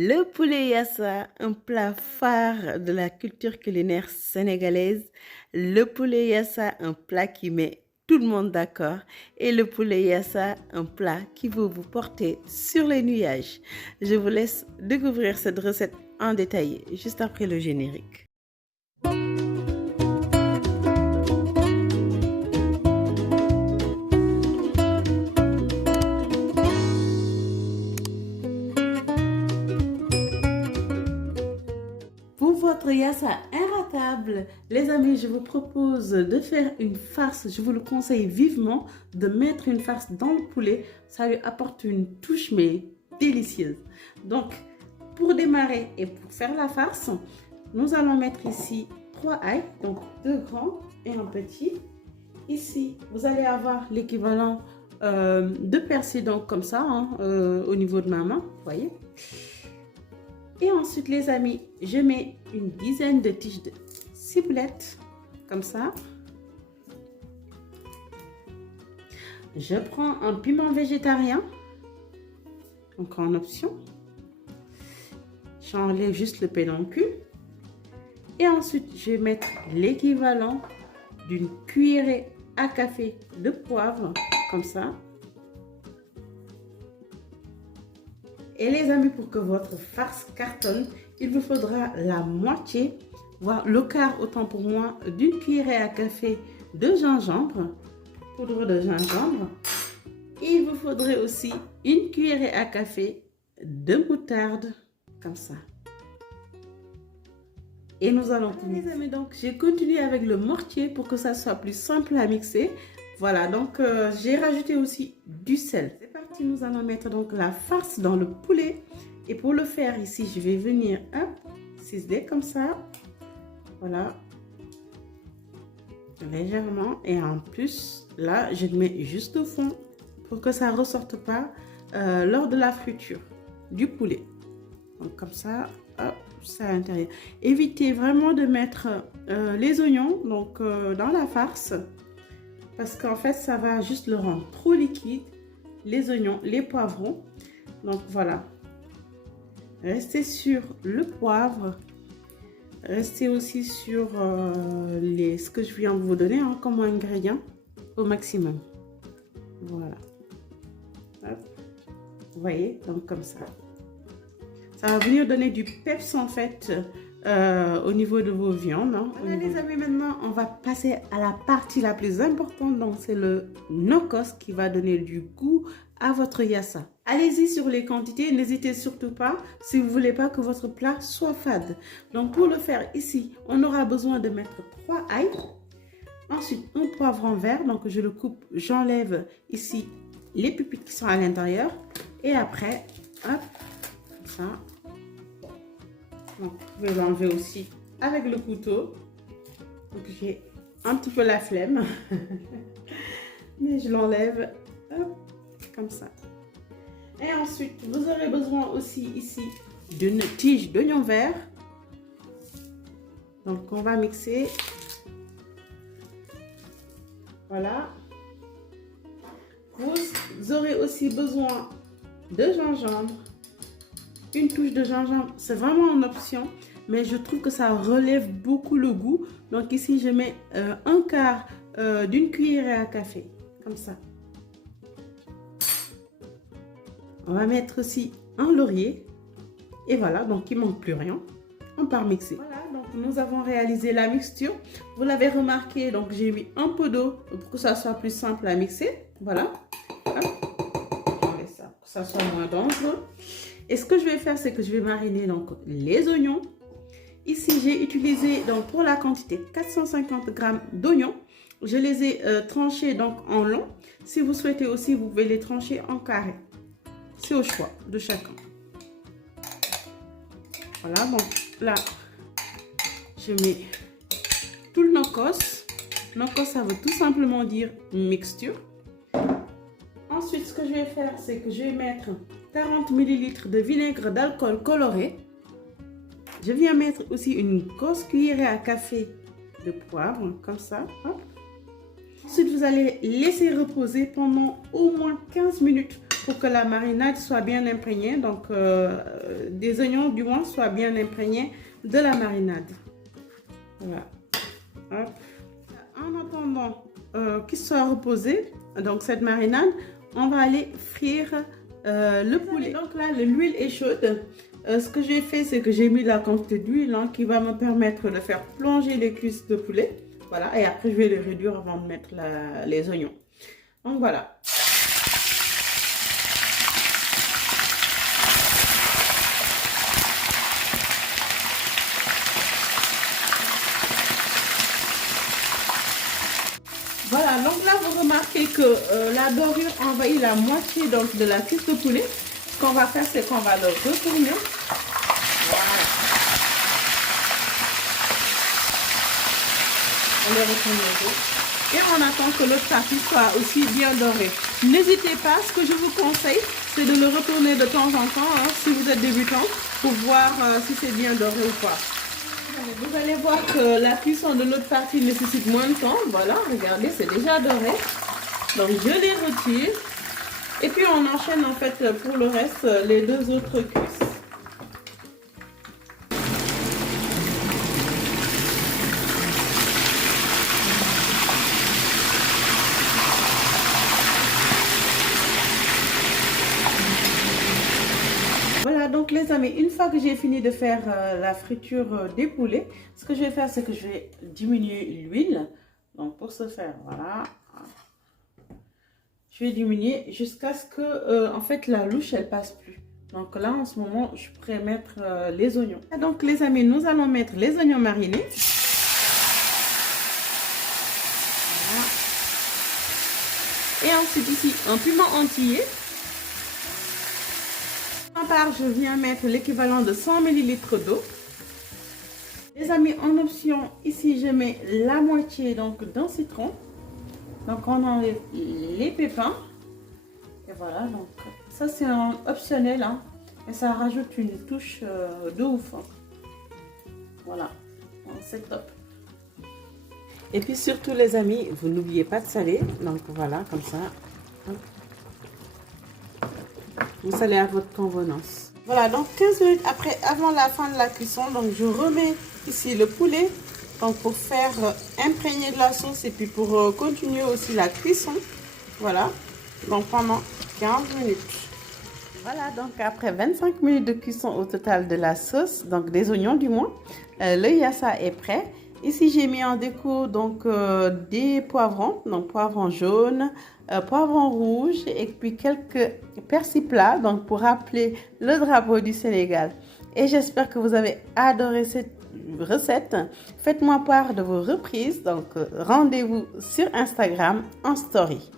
Le poulet yassa, un plat phare de la culture culinaire sénégalaise. Le poulet yassa, un plat qui met tout le monde d'accord. Et le poulet yassa, un plat qui va vous porter sur les nuages. Je vous laisse découvrir cette recette en détail juste après le générique. Pour votre yassa inratable, les amis, je vous propose de faire une farce. Je vous le conseille vivement de mettre une farce dans le poulet. Ça lui apporte une touche mais délicieuse. Donc, pour démarrer et pour faire la farce, nous allons mettre ici 3 ails, donc 2 grands et un petit. Ici, vous allez avoir l'équivalent de persil, donc comme ça, hein, au niveau de ma main, vous voyez. Et ensuite, les amis, je mets une dizaine de tiges de ciboulette, comme ça. Je prends un piment végétarien, donc en option. J'enlève juste le pédoncule. Et ensuite, je vais mettre l'équivalent d'une cuillerée à café de poivre, comme ça. Et les amis, pour que votre farce cartonne, il vous faudra la moitié, voire le quart, autant pour moi, d'une cuillerée à café de gingembre, poudre de gingembre. Et il vous faudrait aussi une cuillerée à café de moutarde, comme ça. Et nous allons continuer. Les amis, donc j'ai continué avec le mortier pour que ça soit plus simple à mixer. Voilà, donc j'ai rajouté aussi du sel. C'est parti, nous allons mettre donc la farce dans le poulet. Et pour le faire ici, je vais venir ciseler comme ça. Voilà. Légèrement. Et en plus, là, je le mets juste au fond pour que ça ne ressorte pas lors de la friture du poulet. Donc comme ça, hop, c'est à l'intérieur. Évitez vraiment de mettre les oignons donc, dans la farce. Parce qu'en fait, ça va juste le rendre trop liquide, les oignons, les poivrons. Donc voilà. Restez sur le poivre. Restez aussi sur ce que je viens de vous donner hein, comme ingrédient au maximum. Voilà. Hop. Vous voyez, donc comme ça. Ça va venir donner du peps en fait. Au niveau de vos viandes. Hein, voilà les amis, maintenant on va passer à la partie la plus importante, donc c'est le nokos qui va donner du goût à votre yassa. Allez-y sur les quantités, n'hésitez surtout pas si vous voulez pas que votre plat soit fade. Donc pour le faire ici, on aura besoin de mettre 3 ails, ensuite un poivron vert, donc je le coupe, j'enlève ici les pépites qui sont à l'intérieur et après, hop, comme ça. Donc, vous pouvez l'enlever aussi avec le couteau. Donc, j'ai un petit peu la flemme. Mais je l'enlève comme ça. Et ensuite, vous aurez besoin aussi ici d'une tige d'oignon vert. Donc, on va mixer. Voilà. Vous aurez aussi besoin de gingembre. Une touche de gingembre, c'est vraiment en option, mais je trouve que ça relève beaucoup le goût. Donc ici, je mets un quart d'une cuillerée à café, comme ça. On va mettre aussi un laurier. Et voilà, donc il ne manque plus rien. On part mixer. Voilà, donc nous avons réalisé la mixture. Vous l'avez remarqué, donc j'ai mis un peu d'eau pour que ça soit plus simple à mixer. Voilà. Hop. On laisse ça pour que ça soit moins dense. Et ce que je vais faire, c'est que je vais mariner donc les oignons. Ici, j'ai utilisé donc pour la quantité 450 g d'oignons. Je les ai tranchés donc en long. Si vous souhaitez aussi, vous pouvez les trancher en carré. C'est au choix de chacun. Voilà, donc là, je mets tout le nokos. Nokos, ça veut tout simplement dire mixture. Ensuite, ce que je vais faire, c'est que je vais mettre 40 ml de vinaigre d'alcool coloré. Je viens mettre aussi une grosse cuillerée à café de poivre, comme ça. Hop. Ensuite, vous allez laisser reposer pendant au moins 15 minutes pour que la marinade soit bien imprégnée. Donc, des oignons du moins soient bien imprégnés de la marinade. Voilà. Hop. En attendant qu'il soit reposé, donc cette marinade, on va aller frire le poulet. Donc là, l'huile est chaude. Ce que j'ai fait, c'est que j'ai mis la quantité d'huile qui va me permettre de faire plonger les cuisses de poulet. Voilà, et après je vais les réduire avant de mettre les oignons. Donc voilà. Voilà, donc là vous remarquez que la dorure envahit la moitié donc, de la cuisse de poulet. Ce qu'on va faire, c'est qu'on va le retourner. Voilà. On le retourne le dos. Et on attend que l'autre partie soit aussi bien dorée. N'hésitez pas, ce que je vous conseille, c'est de le retourner de temps en temps, si vous êtes débutant, pour voir si c'est bien doré ou pas. Vous allez voir que la cuisson de l'autre partie nécessite moins de temps. Voilà, regardez, c'est déjà doré. Donc je les retire. Et puis on enchaîne en fait pour le reste les deux autres cuisses. Voilà, donc les amis, une fois que j'ai fini de faire la friture des poulets, ce que je vais faire, c'est que je vais diminuer l'huile. Donc pour ce faire, voilà. Je vais diminuer jusqu'à ce que, en fait, la louche, elle passe plus. Donc là, en ce moment, je pourrais mettre les oignons. Donc les amis, nous allons mettre les oignons marinés. Voilà. Et ensuite ici, un piment entier. Je viens mettre l'équivalent de 100 ml d'eau. Les amis, en option, ici, je mets la moitié d'un citron. Donc, on enlève les pépins. Et voilà, donc ça, c'est optionnel. Et ça rajoute une touche de ouf. Voilà, c'est top. Et puis surtout, les amis, vous n'oubliez pas de saler. Donc, voilà, comme ça. Vous salez à votre convenance. Voilà, donc 15 minutes après, avant la fin de la cuisson, donc je remets ici le poulet. Donc pour faire imprégner de la sauce et puis pour continuer aussi la cuisson. Voilà, donc pendant 15 minutes. Voilà, donc après 25 minutes de cuisson au total de la sauce, donc des oignons du moins, le yassa est prêt. Ici, j'ai mis en déco donc des poivrons, donc poivrons jaunes, poivrons rouges et puis quelques persil plats, donc pour rappeler le drapeau du Sénégal. Et j'espère que vous avez adoré cette recette. Faites-moi part de vos reprises, donc rendez-vous sur Instagram en story.